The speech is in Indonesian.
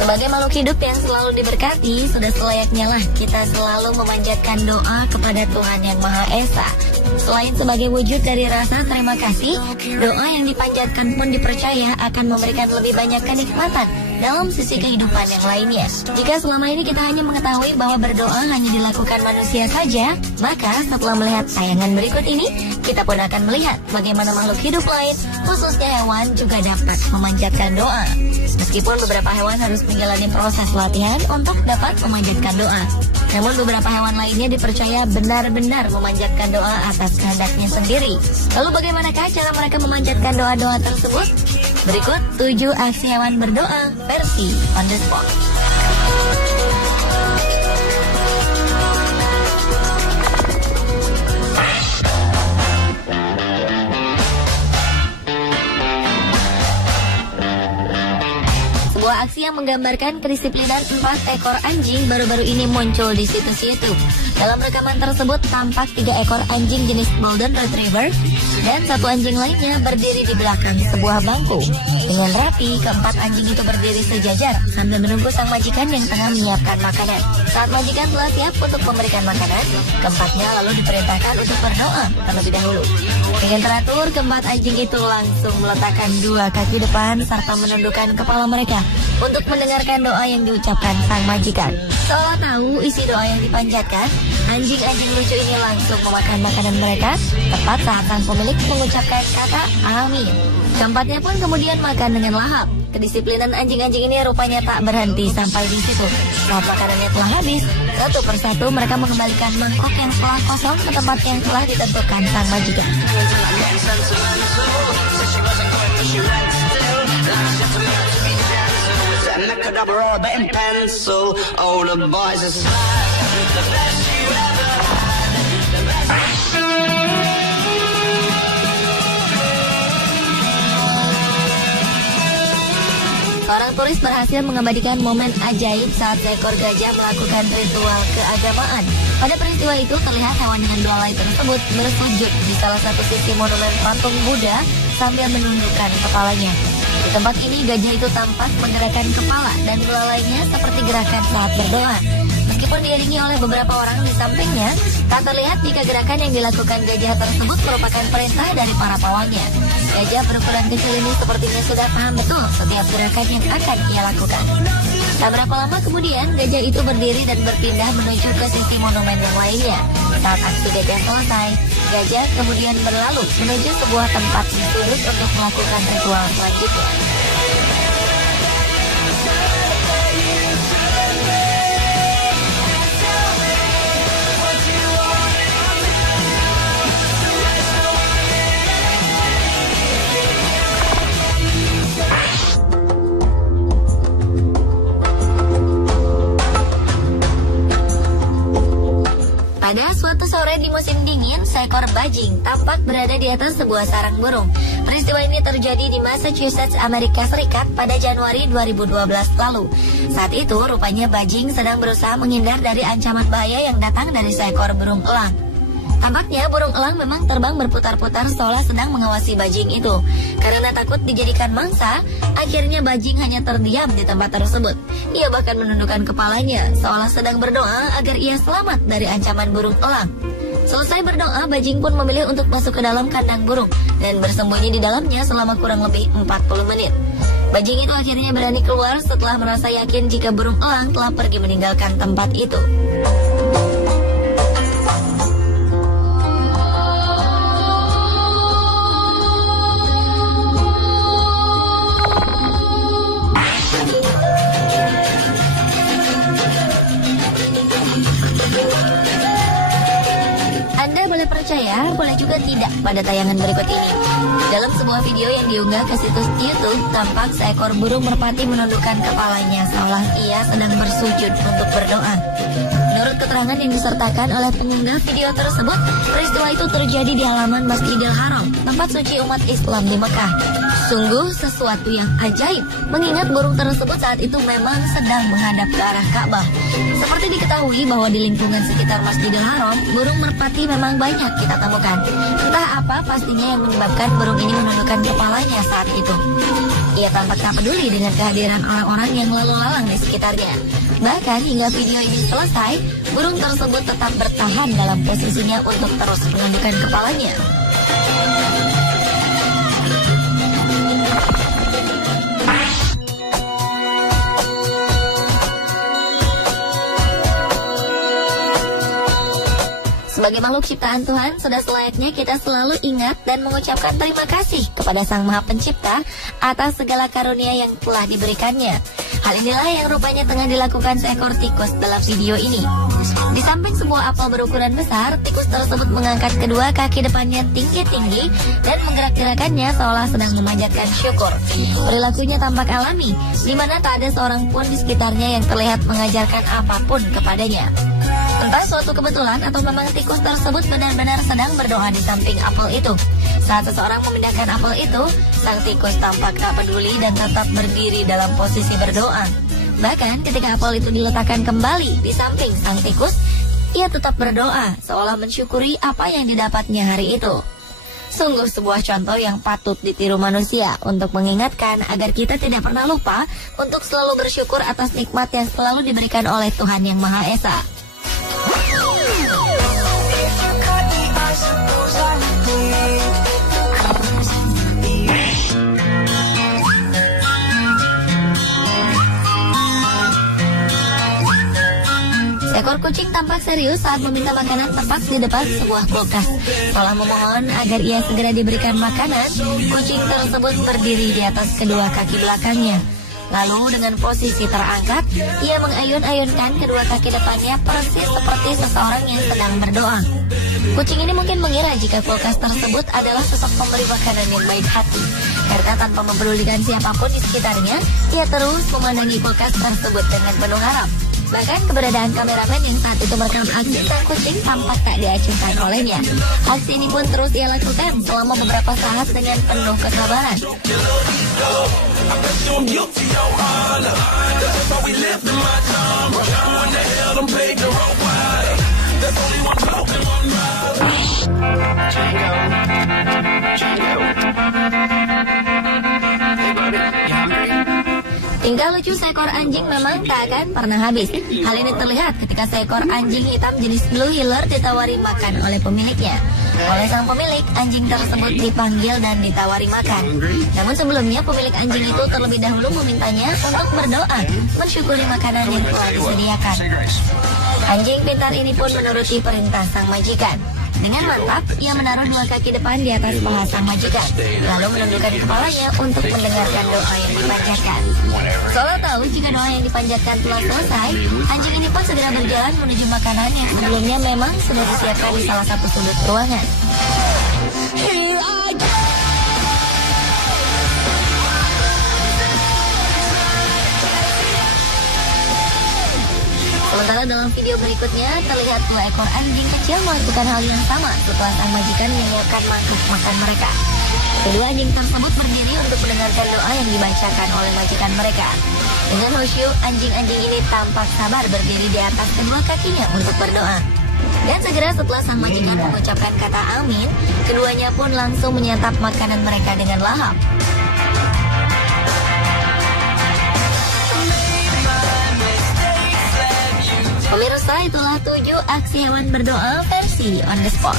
Sebagai makhluk hidup yang selalu diberkati, sudah selayaknya lah kita selalu memanjatkan doa kepada Tuhan Yang Maha Esa. Selain sebagai wujud dari rasa terima kasih, doa yang dipanjatkan pun dipercaya akan memberikan lebih banyak kenikmatan dalam sisi kehidupan yang lainnya. Jika selama ini kita hanya mengetahui bahwa berdoa hanya dilakukan manusia saja, maka setelah melihat tayangan berikut ini, kita pun akan melihat bagaimana makhluk hidup lain, khususnya hewan, juga dapat memanjatkan doa. Meskipun beberapa hewan harus menjalani proses latihan untuk dapat memanjatkan doa, namun beberapa hewan lainnya dipercaya benar-benar memanjatkan doa atas kehendaknya sendiri. Lalu bagaimanakah cara mereka memanjatkan doa-doa tersebut? Berikut 7 aksi hewan berdoa versi on the spot. Sebuah aksi yang menggambarkan kedisiplinan 4 ekor anjing baru-baru ini muncul di situs YouTube. Dalam rekaman tersebut tampak 3 ekor anjing jenis Golden Retriever dan 1 anjing lainnya berdiri di belakang sebuah bangku. Dengan rapi, keempat anjing itu berdiri sejajar sambil menunggu sang majikan yang tengah menyiapkan makanan. Saat majikan telah siap untuk memberikan makanan, keempatnya lalu diperintahkan untuk berdoa terlebih dahulu. Dengan teratur, keempat anjing itu langsung meletakkan 2 kaki depan serta menundukkan kepala mereka untuk mendengarkan doa yang diucapkan sang majikan. Seolah tahu isi doa yang dipanjatkan, anjing-anjing lucu ini langsung memakan makanan mereka tepat saat sang pemilik mengucapkan kata amin. Keempatnya pun kemudian makan dengan lahap. Kedisiplinan anjing-anjing ini rupanya tak berhenti sampai di situ. Saat makanannya telah habis, satu persatu mereka mengembalikan mangkok yang telah kosong ke tempat yang telah ditentukan sang majikan. Seorang turis berhasil mengabadikan momen ajaib saat seekor gajah melakukan ritual keagamaan. Pada peristiwa itu terlihat hewan dengan belalai tersebut bersujud di salah satu sisi monumen patung Buddha sambil menundukkan kepalanya. Di tempat ini gajah itu tampak menggerakkan kepala dan belalainya seperti gerakan saat berdoa. Meskipun diiringi oleh beberapa orang di sampingnya, tak terlihat jika gerakan yang dilakukan gajah tersebut merupakan perintah dari para pawangnya. Gajah berukuran kecil ini sepertinya sudah paham betul setiap gerakan yang akan ia lakukan. Tak berapa lama kemudian, gajah itu berdiri dan berpindah menuju ke sisi monumen yang lainnya. Saat aksi gajah selesai, gajah kemudian berlalu menuju sebuah tempat di sudut untuk melakukan ritual selanjutnya. Pada suatu sore di musim dingin, seekor bajing tampak berada di atas sebuah sarang burung. Peristiwa ini terjadi di Massachusetts, Amerika Serikat pada Januari 2012 lalu. Saat itu, rupanya bajing sedang berusaha menghindar dari ancaman bahaya yang datang dari seekor burung elang. Tampaknya burung elang memang terbang berputar-putar seolah sedang mengawasi bajing itu. Karena takut dijadikan mangsa, akhirnya bajing hanya terdiam di tempat tersebut. Ia bahkan menundukkan kepalanya seolah sedang berdoa agar ia selamat dari ancaman burung elang. Selesai berdoa, bajing pun memilih untuk masuk ke dalam kandang burung dan bersembunyi di dalamnya selama kurang lebih 40 menit. Bajing itu akhirnya berani keluar setelah merasa yakin jika burung elang telah pergi meninggalkan tempat itu. Percaya, boleh juga tidak pada tayangan berikut ini. Dalam sebuah video yang diunggah ke situs YouTube, tampak seekor burung merpati menundukkan kepalanya seolah ia sedang bersujud untuk berdoa. Menurut keterangan yang disertakan oleh pengunggah video tersebut, peristiwa itu terjadi di halaman Masjidil Haram, tempat suci umat Islam di Mekah. Sungguh sesuatu yang ajaib, mengingat burung tersebut saat itu memang sedang menghadap ke arah Ka'bah. Seperti diketahui bahwa di lingkungan sekitar Masjidil Haram, burung merpati memang banyak kita temukan. Entah apa pastinya yang menyebabkan burung ini menundukkan kepalanya saat itu. Ia tampak tak peduli dengan kehadiran orang-orang yang lalu lalang di sekitarnya. Bahkan hingga video ini selesai, burung tersebut tetap bertahan dalam posisinya untuk terus menundukkan kepalanya. Sebagai makhluk ciptaan Tuhan, sudah selayaknya kita selalu ingat dan mengucapkan terima kasih kepada Sang Maha Pencipta atas segala karunia yang telah diberikannya. Hal inilah yang rupanya tengah dilakukan seekor tikus dalam video ini. Di samping sebuah apel berukuran besar, tikus tersebut mengangkat kedua kaki depannya tinggi-tinggi dan menggerak-gerakannya seolah sedang memanjatkan syukur. Perilakunya tampak alami, di mana tak ada seorang pun di sekitarnya yang terlihat mengajarkan apapun kepadanya. Entah suatu kebetulan atau memang tikus tersebut benar-benar sedang berdoa di samping apel itu. Saat seseorang memindahkan apel itu, sang tikus tampak tak peduli dan tetap berdiri dalam posisi berdoa. Bahkan ketika apel itu diletakkan kembali di samping sang tikus, ia tetap berdoa seolah mensyukuri apa yang didapatnya hari itu. Sungguh sebuah contoh yang patut ditiru manusia untuk mengingatkan agar kita tidak pernah lupa untuk selalu bersyukur atas nikmat yang selalu diberikan oleh Tuhan Yang Maha Esa. Seekor kucing tampak serius saat meminta makanan tepat di depan sebuah kulkas. Setelah memohon agar ia segera diberikan makanan, kucing tersebut berdiri di atas kedua kaki belakangnya. Lalu dengan posisi terangkat, ia mengayun-ayunkan kedua kaki depannya persis seperti seseorang yang sedang berdoa. Kucing ini mungkin mengira jika kulkas tersebut adalah sosok pemberi makanan yang baik hati. Karena tanpa mempedulikan siapapun di sekitarnya, ia terus memandangi kulkas tersebut dengan penuh harap. Bahkan keberadaan kameramen yang saat itu merekam aksi sang kucing tampak tak diacuhkan olehnya. Aksi ini pun terus ia lakukan selama beberapa saat dengan penuh kesabaran. Tingkah lucu seekor anjing memang tak akan pernah habis. Hal ini terlihat ketika seekor anjing hitam jenis Blue Heeler ditawari makan oleh pemiliknya. Oleh sang pemilik, anjing tersebut dipanggil dan ditawari makan. Namun sebelumnya pemilik anjing itu terlebih dahulu memintanya untuk berdoa, mensyukuri makanan yang telah disediakan. Anjing pintar ini pun menuruti perintah sang majikan. Dengan mantap, ia menaruh dua kaki depan di atas paha sang majikan, lalu menundukkan kepalanya untuk mendengarkan doa yang dipanjatkan. Seolah tahu jika doa yang dipanjatkan telah selesai, anjing ini pun segera berjalan menuju makanan yang sebelumnya memang sudah disiapkan di salah satu sudut ruangan. Sementara dalam video berikutnya terlihat dua ekor anjing kecil melakukan hal yang sama setelah sang majikan menyiapkan mangkuk makan mereka. Kedua anjing tersebut berdiri untuk mendengarkan doa yang dibacakan oleh majikan mereka. Dengan khusyuk, anjing-anjing ini tampak sabar berdiri di atas kedua kakinya untuk berdoa. Dan segera setelah sang majikan mengucapkan kata amin, keduanya pun langsung menyantap makanan mereka dengan lahap. Pemirsa, itulah 7 aksi hewan berdoa versi on the spot.